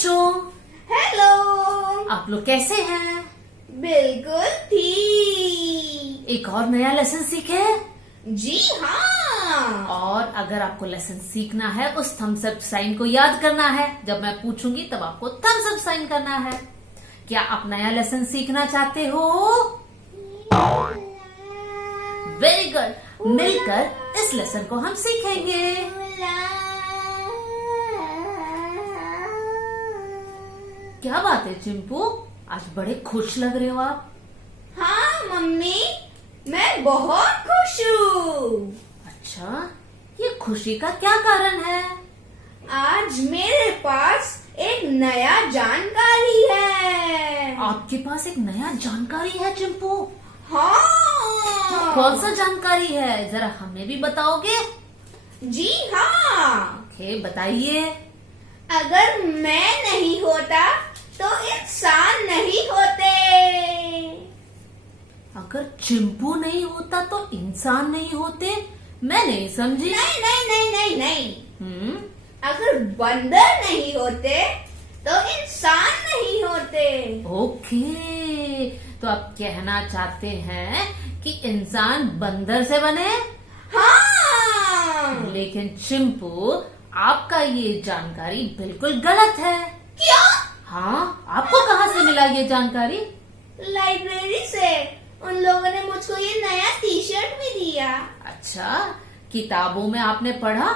बच्चों। हेलो। आप लोग कैसे हैं? बिल्कुल ठीक। एक और नया लेसन सीखे? जी हाँ। और अगर आपको लेसन सीखना है उस थम्स अप साइन को याद करना है। जब मैं पूछूंगी तब आपको थम्स अप साइन करना है। क्या आप नया लेसन सीखना चाहते हो? Very good. मिलकर इस लेसन को हम सीखेंगे। क्या बात है चिंपू, आज बड़े खुश लग रहे हो आप। हाँ मम्मी, मैं बहुत खुश हूँ। अच्छा, ये खुशी का क्या कारण है? आज मेरे पास एक नया जानकारी है। आपके पास एक नया जानकारी है चिंपू? हाँ। कौन सा जानकारी है, जरा हमें भी बताओगे? जी हाँ। ओके, बताइए। अगर मैं नहीं होता तो इंसान नहीं होते। अगर चिंपू नहीं होता तो इंसान नहीं होते? मैं नहीं समझी। नहीं नहीं नहीं नहीं नहीं। हम्म, अगर बंदर नहीं होते तो इंसान नहीं होते। ओके, तो आप कहना चाहते हैं कि इंसान बंदर से बने? हाँ। लेकिन चिंपू, आपका ये जानकारी बिल्कुल गलत है। क्यों? हाँ, आपको कहाँ से मिला ये जानकारी? लाइब्रेरी से। उन लोगों ने मुझको ये नया टी शर्ट भी दिया। अच्छा, किताबों में आपने पढ़ा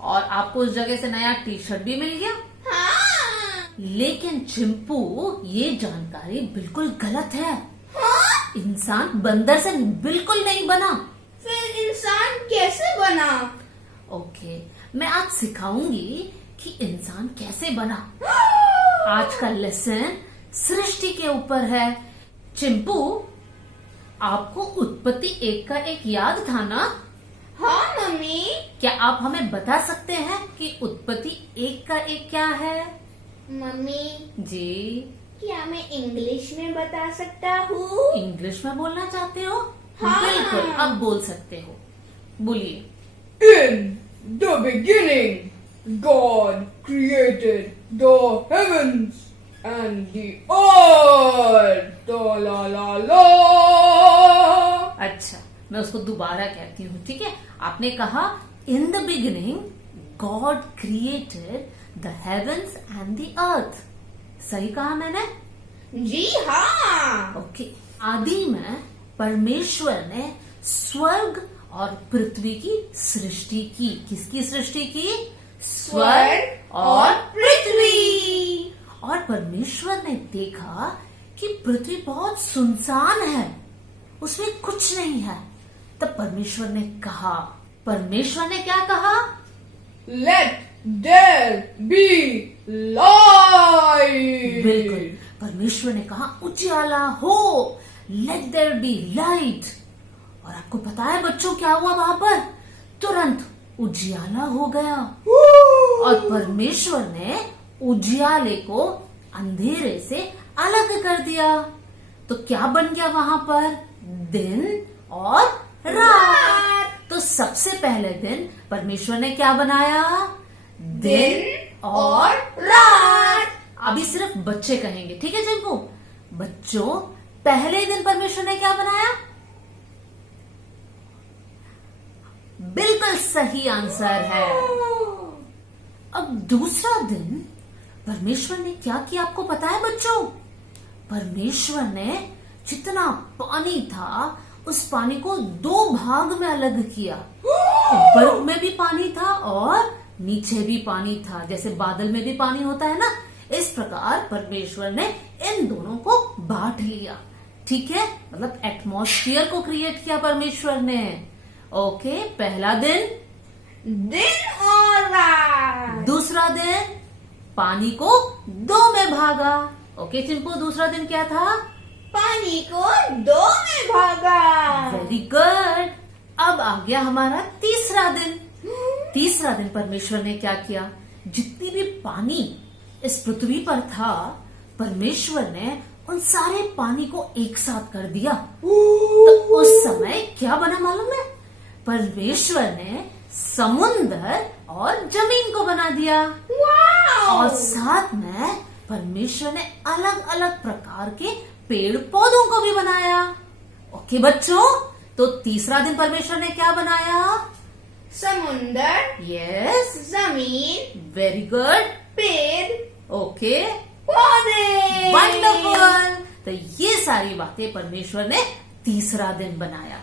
और आपको उस जगह से नया टी शर्ट भी मिल गया। हाँ। लेकिन चिंपू, ये जानकारी बिल्कुल गलत है। हाँ? इंसान बंदर से बिल्कुल नहीं बना। फिर इंसान कैसे बना? ओके, मैं आज सिखाऊंगी कि इंसान कैसे बना। आज का लेसन सृष्टि के ऊपर है। चिंपू, आपको उत्पत्ति एक का एक याद था ना? हाँ मम्मी। क्या आप हमें बता सकते हैं कि उत्पत्ति एक का एक क्या है? मम्मी, जी, क्या मैं इंग्लिश में बता सकता हूँ? इंग्लिश में बोलना चाहते हो? हाँ। बिल्कुल, अब बोल सकते हो, बोलिए। In the beginning, God created the heavens and the earth. La la la. अच्छा, मैं उसको दोबारा कहती हूँ, ठीक है? आपने कहा in the beginning God created the heavens and the earth. सही कहा मैंने? जी हाँ। ओके। आदि में परमेश्वर ने स्वर्ग और पृथ्वी की सृष्टि की। किसकी सृष्टि की? स्वर्ग और पृथ्वी। और परमेश्वर ने देखा कि पृथ्वी बहुत सुनसान है, उसमें कुछ नहीं है। तब परमेश्वर ने कहा, परमेश्वर ने क्या कहा? Let there be light. बिल्कुल, परमेश्वर ने कहा उजाला हो, लेट देयर बी लाइट। और आपको पता है बच्चों क्या हुआ वहां पर? तुरंत उजियाला हो गया। और परमेश्वर ने उजियाले को अंधेरे से अलग कर दिया। तो क्या बन गया वहां पर? दिन और रात। तो सबसे पहले दिन परमेश्वर ने क्या बनाया? दिन और रात। अभी सिर्फ बच्चे कहेंगे, ठीक है चिंपू? बच्चों, पहले दिन परमेश्वर ने क्या बनाया? बिल्कुल सही आंसर है। अब दूसरा दिन परमेश्वर ने क्या किया आपको पता है बच्चों? परमेश्वर ने जितना पानी था उस पानी को दो भाग में अलग किया। ऊपर में भी पानी था और नीचे भी पानी था। जैसे बादल में भी पानी होता है ना, इस प्रकार परमेश्वर ने इन दोनों को बांट लिया। ठीक है, मतलब एटमॉस्फेयर को क्रिएट किया परमेश्वर ने। ओके, पहला दिन दिन और रात। दूसरा दिन पानी को दो में भागा। ओके चिंपू, दूसरा दिन क्या था? पानी को दो में भागा। Very good. अब आ गया हमारा तीसरा दिन। तीसरा दिन परमेश्वर ने क्या किया? जितनी भी पानी इस पृथ्वी पर था, परमेश्वर ने उन सारे पानी को एक साथ कर दिया। तो उस समय क्या बना मालूम है? परमेश्वर ने समुंदर और जमीन को बना दिया। वाह! और साथ में परमेश्वर ने अलग अलग प्रकार के पेड़ पौधों को भी बनाया। ओके बच्चों, तो तीसरा दिन परमेश्वर ने क्या बनाया? समुंदर, यस, जमीन, वेरी गुड, पेड़, ओके, पौधे। वंडरफुल। तो ये सारी बातें परमेश्वर ने तीसरा दिन बनाया।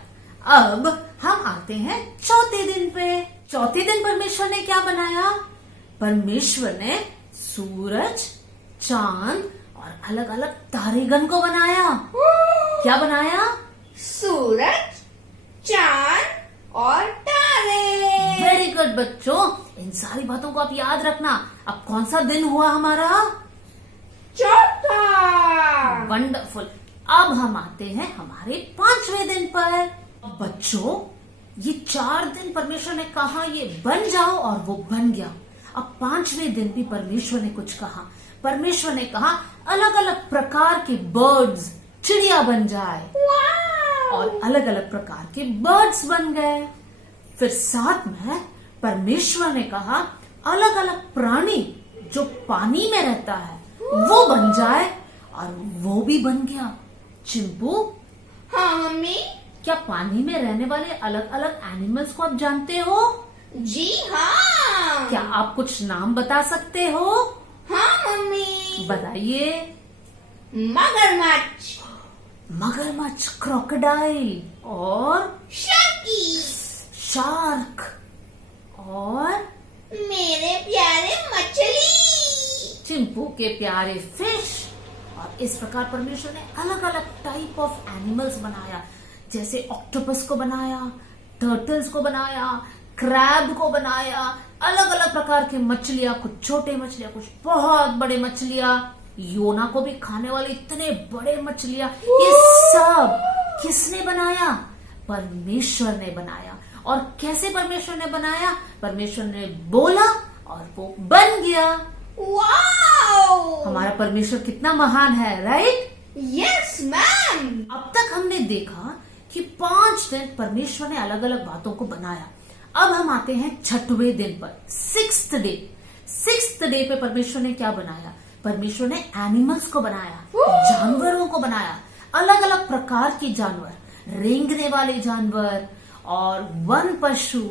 अब हम आते हैं चौथे दिन पे। चौथे दिन परमेश्वर ने क्या बनाया? परमेश्वर ने सूरज, चांद और अलग अलग तारेगण को बनाया। क्या बनाया? सूरज, चांद और तारे। वेरी गुड बच्चों, इन सारी बातों को आप याद रखना। अब कौन सा दिन हुआ हमारा? चौथा। वंडरफुल। अब हम आते हैं हमारे पांचवें दिन पर। बच्चों, ये 4 दिन परमेश्वर ने कहा ये बन जाओ और वो बन गया। अब पांचवें दिन भी परमेश्वर ने कुछ कहा। परमेश्वर ने कहा अलग अलग प्रकार के बर्ड्स, चिड़िया बन जाए, और अलग अलग प्रकार के बर्ड्स बन गए। फिर साथ में परमेश्वर ने कहा अलग अलग प्राणी जो पानी में रहता है वो बन जाए, और वो भी बन गया। चिंपू, हाँ मम्मी। क्या पानी में रहने वाले अलग अलग एनिमल्स को आप जानते हो? जी हाँ। क्या आप कुछ नाम बता सकते हो? हाँ मम्मी। बताइए। मगरमच्छ, मगरमच्छ, क्रोकोडाइल, और शार्की, शार्क, और मेरे प्यारे मछली, चिंपू के प्यारे फिश। और इस प्रकार परमेश्वर ने अलग अलग टाइप ऑफ एनिमल्स बनाया। जैसे ऑक्टोपस को बनाया, टर्टल्स को बनाया, क्रैब को बनाया, अलग अलग प्रकार के मछलियां, कुछ छोटे मछलियां, कुछ बहुत बड़े मछलियां, योना को भी खाने वाले इतने बड़े मछलियां। ये सब किसने बनाया? परमेश्वर ने बनाया। और कैसे परमेश्वर ने बनाया? परमेश्वर ने बोला और वो बन गया। वाओ! हमारा परमेश्वर कितना महान है, राइट? Yes ma'am. अब तक हमने देखा कि 5 दिन परमेश्वर ने अलग अलग बातों को बनाया। अब हम आते हैं 6वें दिन पर, 6th डे। 6th डे पे परमेश्वर ने क्या बनाया? परमेश्वर ने एनिमल्स को बनाया, जानवरों को बनाया, अलग अलग प्रकार के जानवर, रेंगने वाले जानवर और वन पशु,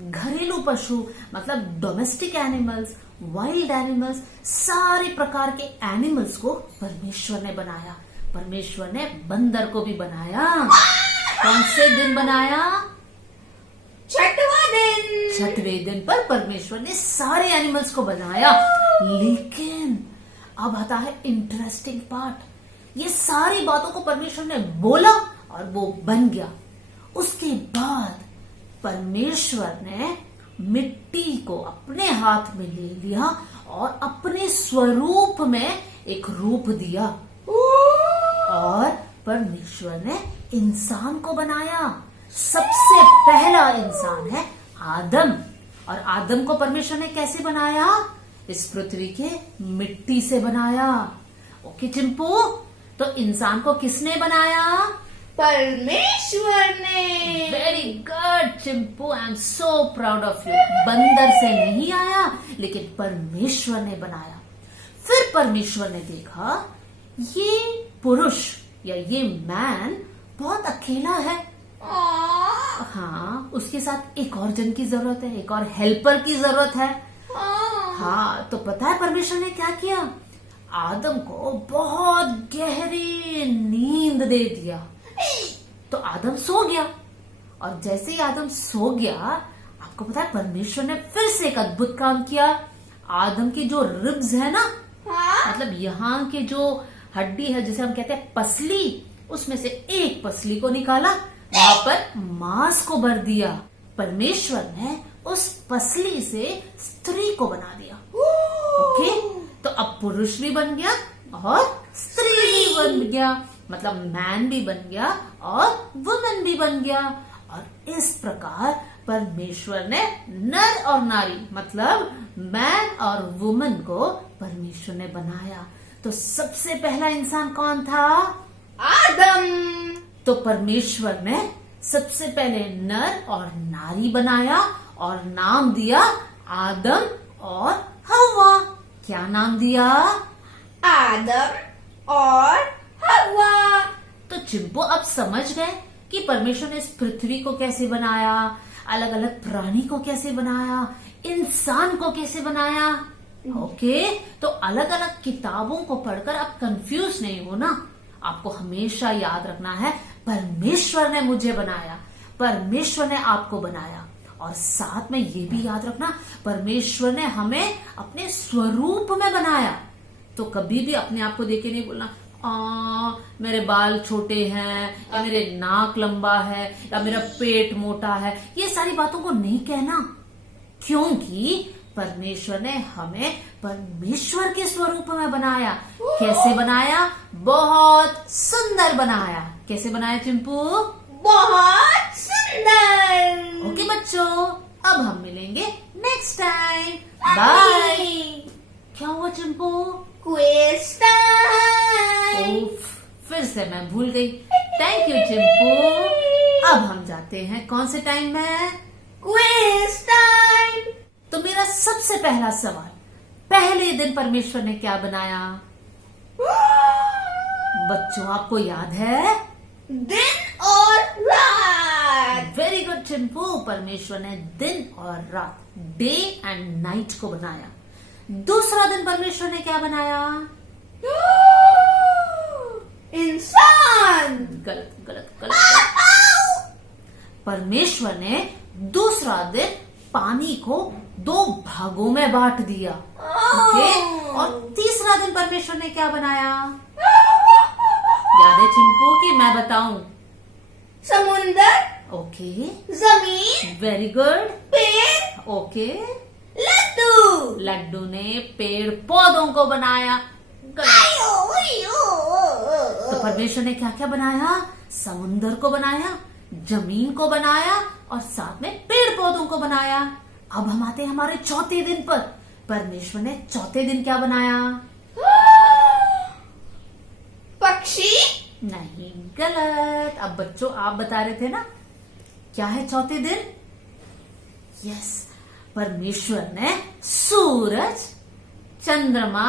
घरेलू पशु मतलब डोमेस्टिक एनिमल्स, वाइल्ड एनिमल्स, सारे प्रकार के एनिमल्स को परमेश्वर ने बनाया। परमेश्वर ने बंदर को भी बनाया। कौन से दिन बनाया? 6वां दिन। 6वें दिन पर परमेश्वर ने सारे एनिमल्स को बनाया। लेकिन अब आता है इंटरेस्टिंग पार्ट। ये सारी बातों को परमेश्वर ने बोला और वो बन गया। उसके बाद परमेश्वर ने मिट्टी को अपने हाथ में ले लिया और अपने स्वरूप में एक रूप दिया, और परमेश्वर ने इंसान को बनाया। सबसे पहला इंसान है आदम। और आदम को परमेश्वर ने कैसे बनाया? इस पृथ्वी के मिट्टी से बनाया। ओके चिंपू, तो इंसान को किसने बनाया? परमेश्वर ने। Very good Chimpu, I am so proud of you. बंदर से नहीं आया, लेकिन परमेश्वर ने बनाया। फिर परमेश्वर ने देखा ये पुरुष या ये मैन बहुत अकेला है। हाँ, उसके साथ एक और जन की जरूरत है, एक और हेल्पर की जरूरत है। हाँ, तो पता है परमेश्वर ने क्या किया? आदम को बहुत गहरी नींद दे दिया। तो आदम सो गया, और जैसे ही आदम सो गया, आपको पता है परमेश्वर ने फिर से एक अद्भुत काम किया। आदम की जो रिब्स है ना, मतलब यहाँ के जो हड्डी है जिसे हम कहते हैं पसली, उसमें से एक पसली को निकाला, वहां पर मांस को भर दिया। परमेश्वर ने उस पसली से स्त्री को बना दिया। ओके, तो अब पुरुष भी बन गया और स्त्री भी बन गया, मतलब मैन भी बन गया और वुमन भी बन गया। और इस प्रकार परमेश्वर ने नर और नारी मतलब मैन और वुमन को परमेश्वर ने बनाया। तो सबसे पहला इंसान कौन था? आदम। तो परमेश्वर ने सबसे पहले नर और नारी बनाया और नाम दिया आदम और हव्वा। क्या नाम दिया? आदम और हवा। तो चिंपू अब समझ गए कि परमेश्वर ने इस पृथ्वी को कैसे बनाया, अलग अलग प्राणी को कैसे बनाया, इंसान को कैसे बनाया। ओके, तो अलग अलग किताबों को पढ़कर आप कंफ्यूज नहीं हो ना। आपको हमेशा याद रखना है परमेश्वर ने मुझे बनाया, परमेश्वर ने आपको बनाया, और साथ में ये भी याद रखना परमेश्वर ने हमें अपने स्वरूप में बनाया। तो कभी भी अपने आप को देख के नहीं बोलना मेरे बाल छोटे हैं, या मेरे नाक लंबा है, या मेरा पेट मोटा है। ये सारी बातों को नहीं कहना, क्योंकि परमेश्वर ने हमें परमेश्वर के स्वरूप में बनाया। कैसे बनाया? बहुत सुंदर बनाया। कैसे बनाया चिंपू? बहुत सुंदर। ओके बच्चों, अब हम मिलेंगे नेक्स्ट टाइम। बाय। क्या हुआ चिंपू? Quiz time. उफ, फिर से मैं भूल गई। Thank you Chimpu. अब हम जाते हैं कौन से टाइम में? Quiz time. तो मेरा सबसे पहला सवाल, पहले दिन परमेश्वर ने क्या बनाया? बच्चों आपको याद है? दिन और रात। Very good Chimpu. परमेश्वर ने दिन और रात, डे एंड नाइट को बनाया। दूसरा दिन परमेश्वर ने क्या बनाया? इंसान। गलत गलत गलत। परमेश्वर ने दूसरा दिन पानी को 2 भागों में बांट दिया। ओके, और तीसरा दिन परमेश्वर ने क्या बनाया? याद है चिंपू कि मैं बताऊं? समुंदर। ओके, जमीन। Very good. पेड़। ओके, लड्डू। लड्डू ने पेड़ पौधों को बनाया। गलत। तो परमेश्वर ने क्या क्या बनाया? समुंदर को बनाया, जमीन को बनाया, और साथ में पेड़ पौधों को बनाया। अब हम आते हैं हमारे चौथे दिन पर। परमेश्वर ने चौथे दिन क्या बनाया? पक्षी। नहीं, गलत। अब बच्चों आप बता रहे थे ना, क्या है चौथे दिन? यस, परमेश्वर ने सूरज, चंद्रमा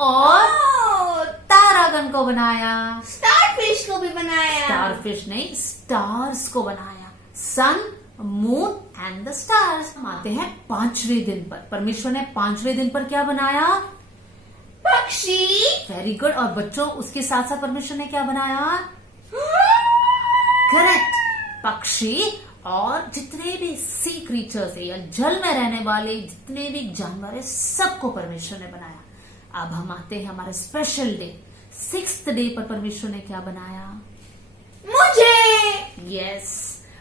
और तारागण को बनाया। स्टारफिश को भी बनाया। स्टारफिश नहीं, स्टार्स को बनाया। सन, मून एंड द स्टार्स। हम आते हैं पांचवें दिन पर। परमेश्वर ने पांचवें दिन पर क्या बनाया? पक्षी। Very good. और बच्चों उसके साथ साथ परमेश्वर ने क्या बनाया? करेक्ट, पक्षी और जितने भी सी क्रीचर्स है या जल में रहने वाले जितने भी जानवर है, सबको परमेश्वर ने बनाया। अब हम आते हैं हमारे स्पेशल डे, 6th डे पर परमेश्वर ने क्या बनाया? मुझे। यस,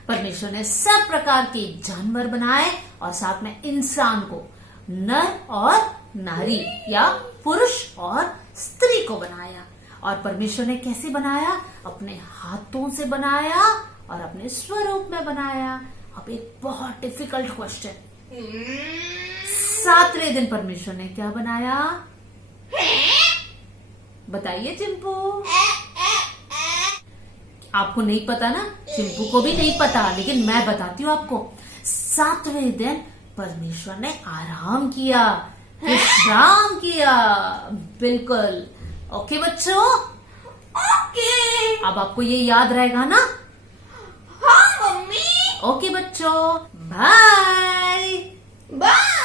परमेश्वर ने सब प्रकार के जानवर बनाए और साथ में इंसान को, नर और नारी या पुरुष और स्त्री को बनाया। और परमेश्वर ने कैसे बनाया? अपने हाथों से बनाया और अपने स्वरूप में बनाया। अब एक बहुत डिफिकल्ट क्वेश्चन, 7वें दिन परमेश्वर ने क्या बनाया? बताइए चिंपू। आपको नहीं पता ना, चिंपू को भी नहीं पता, लेकिन मैं बताती हूँ आपको। 7वें दिन परमेश्वर ने आराम किया, विश्राम किया। बिल्कुल। ओके बच्चों, ओके। अब आपको ये याद रहेगा ना? हाँ मम्मी। ओके बच्चों, बाय। बाय।